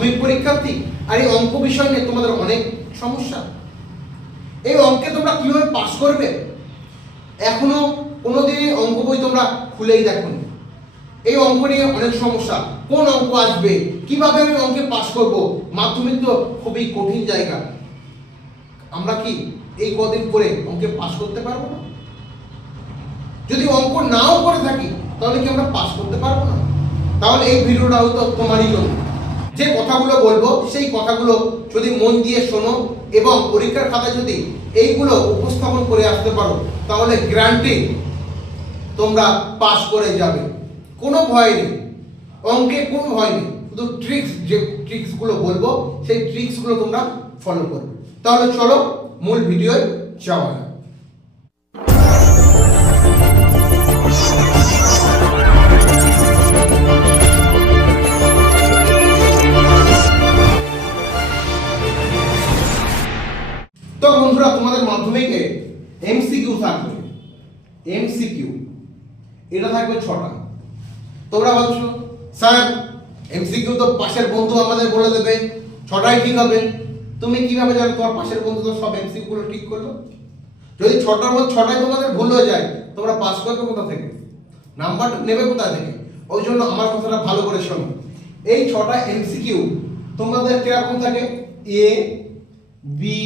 মাধ্যমিক পরীক্ষার্থী আর এই অঙ্ক বিষয় নিয়ে তোমাদের অনেক সমস্যা। এই অঙ্কে তোমরা কীভাবে পাশ করবে? এখনও কোনোদিনই অঙ্ক বই তোমরা খুলেই দেখো এই অঙ্ক নিয়ে অনেক সমস্যা। কোন অঙ্ক আসবে? কীভাবে আমি অঙ্কে পাস করব? মাধ্যমিক তো খুবই কঠিন জায়গা। আমরা কি এই কদিন করে অঙ্কে পাস করতে পারব না? যদি অঙ্ক নাও করে থাকি, তাহলে কি আমরা পাস করতে পারব না? তাহলে এই ভিডিওটা হয়তো তোমারই জন্য। যে কথাগুলো বলব, সেই কথাগুলো যদি মন দিয়ে শোনো এবং পরীক্ষার খাতায় যদি এইগুলো উপস্থাপন করে আসতে পারো, তাহলে গ্যারান্টি তোমরা পাস করে যাবে। কোনো ভয় নেই। অঙ্কে কোনো ভয় নেই। শুধু ট্রিক্স যে ট্রিক্সগুলো বলব, সেই ট্রিক্সগুলো তোমরা ফলো করবে। তাহলে চলো মূল ভিডিওয় যাওয়া এমসিকিউ এটা থাকবে ছটা। তোমরা বলছো স্যার এমসিকিউ তো পাশের বন্ধু আমাদের বলে দেবে, ছটাই ঠিক হবে। তুমি কীভাবে জানো তোমার পাশের বন্ধু তো সব এমসিকিউ গুলো ঠিক করল? যদি ছটার মধ্যে ছটাই তোমাদের ভুল হয়ে যায়, তোমরা পাস করবে কোথা থেকে? নাম্বারটা নেবে কোথা থেকে? ওই জন্য আমার কথাটা ভালো করে শোনো। এই ছটা এমসিকিউ তোমাদের কীরকম থাকে? এ বি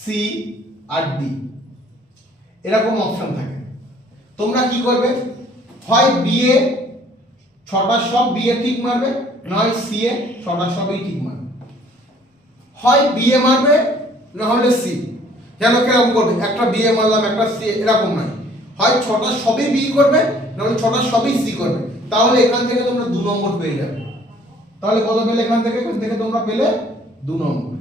সি আর ডি এরকম অপশন থাকে। তোমরা কি করবে? হয় বিএ ছটা সব বিএ ঠিক মারবে, নয় সিএ ছটা সবই ঠিক মারবে। হয় বিএ মারবে, না হলে সি যেন কীরকম করবে? একটা বিএ মারলাম, একটা সি এরকম নয়। হয় ছটা সবই বি করবে, না হলে ছটা সবই সি করবে। তাহলে এখান থেকে তোমরা দু নম্বর পেয়ে যাবে। তাহলে কত পেলে এখান থেকে? এখান থেকে তোমরা পেলে দু নম্বর।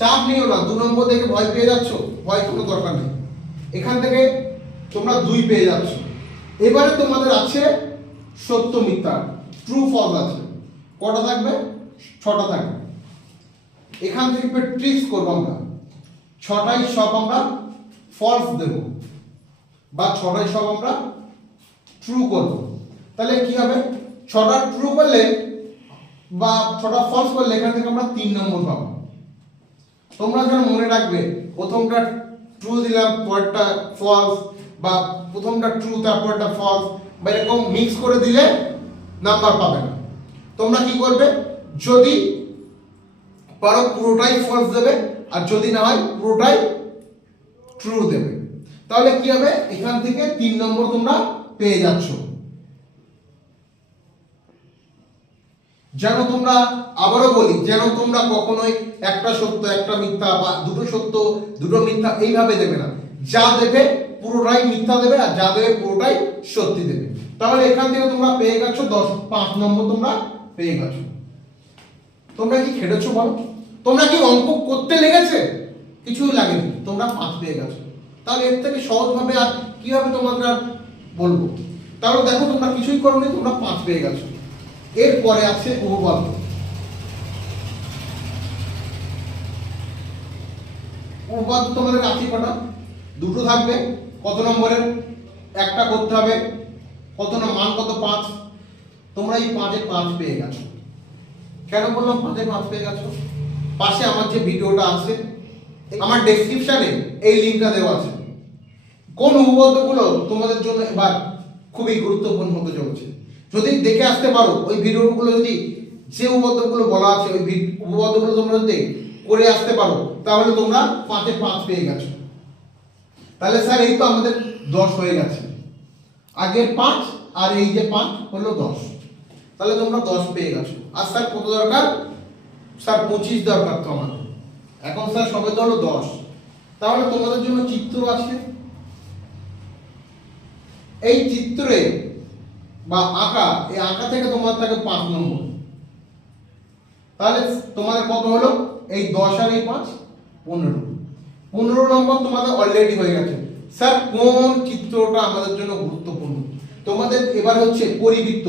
চাপ নিও না, দু নম্বর দেখে ভয় পেয়ে যাচ্ছ, ভয় কোনো দরকার নেই। এখান থেকে তোমরা দুই পেয়ে যাচ্ছ। এবারে তোমাদের আছে সত্য মিথ্যা ট্রু ফলস আছে। কটা থাকবে? ছটা থাকবে। এখান থেকে ট্রিক্স করব আমরা। ছটাই সব আমরা ফলস দেব বা ছটাই সব আমরা ট্রু করব। তাহলে কি হবে? ছটা ট্রু করলে বা ছটা ফলস করলে এখান থেকে আমরা তিন নম্বর পাবো। তোমরা যেন মনে রাখবে, প্রথমটা ট্রু দিলাম, পরেরটা ফলস বা প্রথমটা ট্রু তারপরটা ফলস বা এরকম মিক্স করে দিলে নাম্বার পাবে না। তোমরা কি করবে? যদি পারো পুরোটাই ফলস দেবে, আর যদি না হয় পুরোটাই ট্রু দেবে। তাহলে কি হবে? এখান থেকে তিন নম্বর তোমরা পেয়ে যাচ্ছ। যেন তোমরা আবারও বলি, যেন তোমরা কখনোই একটা সত্য, একটা মিথ্যা বা দুটো সত্য, দুটো মিথ্যা এইভাবে দেবে না। যা দেবে পুরোটাই মিথ্যা দেবে আর যা দেবে পুরোটাই সত্যি দেবে। তাহলে এখান থেকে তোমরা পেয়ে গেছো দশ, পাঁচ নম্বর তোমরা পেয়ে গেছো। তোমরা কি খেটেছো বলো? তোমরা কি অঙ্ক করতে লেগেছে? কিছুই লাগেনি। তোমরা পাঁচ পেয়ে গেছো। তাহলে এর থেকে সহজভাবে আর কীভাবে তোমাকে আর বলব? তাহলে দেখো তোমরা কিছুই করোনি, তোমরা পাঁচ পেয়ে গেছো। এরপরে আছে উপপাদ্য। উপপাদ্য তোমাদের আছে কটা? দুটো থাকবে, কত নম্বরের? একটা করতে হবে, কত না, মান কত? পাঁচ। তোমরা এই পাঁচে পাঁচ পেয়ে গেছো। কেন বললাম পাঁচে পাঁচ পেয়ে গেছো? পাশে আমার যে ভিডিওটা আছে, আমার ডেসক্রিপশনে এই লিঙ্কটা দেওয়া আছে। কোন উপপাদ্যগুলো তোমাদের জন্য এবার খুবই গুরুত্বপূর্ণ হতে চলেছে? যদি দেখে আসতে পারো, ওই ভিডিওগুলো যদি যে উপপাদ্যগুলো বলা আছে, ওই উপপাদ্যগুলো তোমরা যদি করে আসতে পারো, তাহলে তোমরা পাঁচে পাঁচ পেয়ে গেছো। তাহলে স্যার, এই তো আমাদের দশ হয়ে গেছে। আগের পাঁচ আর এই যে পাঁচ হলো দশ। তাহলে তোমরা দশ পেয়ে গেছো। আর স্যার, কত দরকার? স্যার, পঁচিশ দরকার তো আমাদের। এখন স্যার, সবে তো হলো দশ। তাহলে তোমাদের জন্য চিত্র আছে। এই চিত্রে বা আঁকা, এই আঁকা থেকে তোমার থাকে পাঁচ নম্বর। তাহলে তোমাদের কত হলো? এই দশ আর এই পাঁচ, পনেরো। পনেরো নম্বর তোমাদের অলরেডি হয়ে গেছে। স্যার, কোন চিত্রটা আমাদের জন্য গুরুত্বপূর্ণ? তোমাদের এবার হচ্ছে পরিবৃত্ত।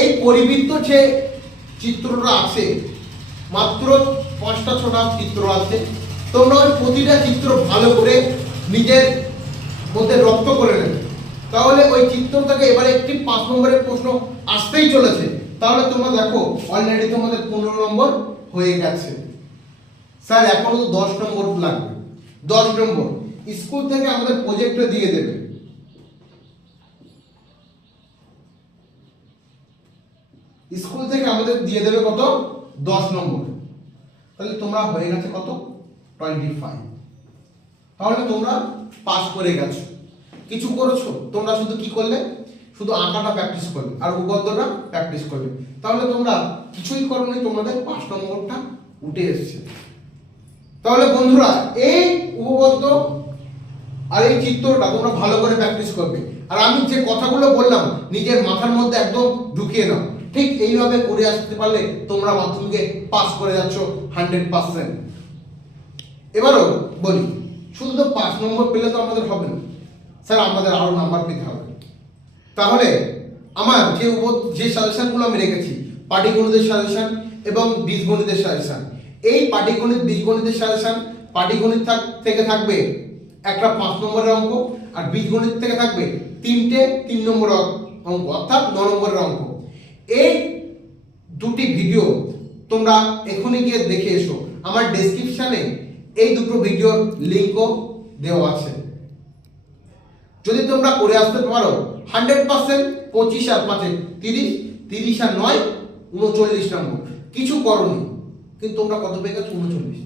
এই পরিবৃত্ত যে চিত্রটা আছে, মাত্র পাঁচটা ছটা চিত্র আছে, তোমরা প্রতিটা চিত্র ভালো করে নিজের মধ্যে রপ্ত করে নেবে। ওই চিত্র থেকে এবারে একটি পাঁচ নম্বরের প্রশ্ন আসতেই চলেছে। তাহলে তোমরা দেখো অলরেডি তোমাদের পনেরো নম্বর হয়ে গেছে। স্যার, এখনও তো দশ নম্বর লাগবে। দশ নম্বর, স্কুল থেকে আমাদের প্রজেক্টে দিয়ে দেবে। স্কুল থেকে আমাদের দিয়ে দেবে কত? দশ নম্বর। তাহলে তোমরা হয়ে গেছে কত? টোয়েন্টি ফাইভ তাহলে তোমরা পাস করে গেছো। কিছু করেছ? তোমরা শুধু কি করলে? শুধু আঁকাটা প্র্যাকটিস করলে আর উপপাদ্যটা প্র্যাকটিস করলে। তাহলে তোমরা কিছুই করোনি, তোমাদের পাঁচ নম্বরটা উঠে এসেছে। তাহলে বন্ধুরা, এই উপপাদ্য আর এই চিত্রটা তোমরা ভালো করে প্র্যাকটিস করবে। আর আমি যে কথাগুলো বললাম, নিজের মাথার মধ্যে একদম ঢুকিয়ে নাও। ঠিক এইভাবে করে আসতে পারলে তোমরা মাধ্যমিকে পাস করে যাচ্ছ হান্ড্রেড পার্সেন্ট এবারও বলি, শুধু তো পাঁচ নম্বর পেলে তো আমাদের হবে না। স্যার, আমাদের আরও নাম্বার পেতে হবে। তাহলে আমার যে যে সাজেশনগুলো আমি রেখেছি, পাটিগণিতের সাজেশন এবং বীজগণিতের সাজেশন এই পাটিগণিত, বীজগণিতের সাজেশন পাটিগণিত থেকে থাকবে একটা পাঁচ নম্বরের অঙ্ক, আর বীজগণিত থেকে থাকবে তিনটে তিন নম্বর অঙ্ক, অর্থাৎ ন নম্বরের অঙ্ক। এই দুটি ভিডিও তোমরা এখনই গিয়ে দেখে এসো। আমার ডেসক্রিপশনে এই দুটো ভিডিওর লিঙ্কও দেওয়া আছে। যদি তোমরা করে আসতে পারো হান্ড্রেড পার্সেন্ট পঁচিশ আর পাঁচে তিরিশ তিরিশ আর নয়, উনচল্লিশ নম্বর। কিছু করনি কিন্তু তোমরা কত পেয়ে গেছো? উনচল্লিশ।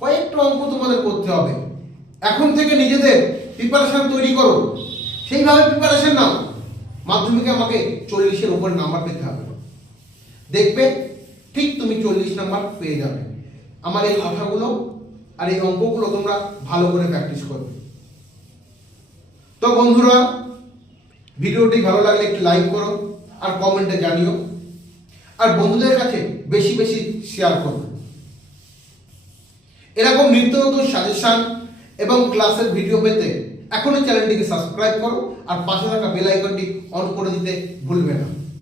কয়েকটা অঙ্ক তোমাদের করতে হবে। এখন থেকে নিজেদের প্রিপারেশন তৈরি করো। সেইভাবে প্রিপারেশান নাও। মাধ্যমিকে আমাকে চল্লিশের উপর নাম্বার পেতে হবে। দেখবে, ঠিক তুমি চল্লিশ নাম্বার পেয়ে যাবে। আমার এই কথাগুলো আর এই অঙ্কগুলো তোমরা ভালো করে প্র্যাকটিস করবে। তো বন্ধুরা, ভিডিওটি ভালো লাগলে একটু লাইক করো আর কমেন্টে জানিও। আর বন্ধুদের কাছে বেশি বেশি শেয়ার করো। এরকম নিত্য নতুন সাজেশন এবং ক্লাসের ভিডিও পেতে এখনই চ্যানেলটিকে সাবস্ক্রাইব করো আর পাশে থাকা বেল আইকনটি অন করে দিতে ভুলবে না।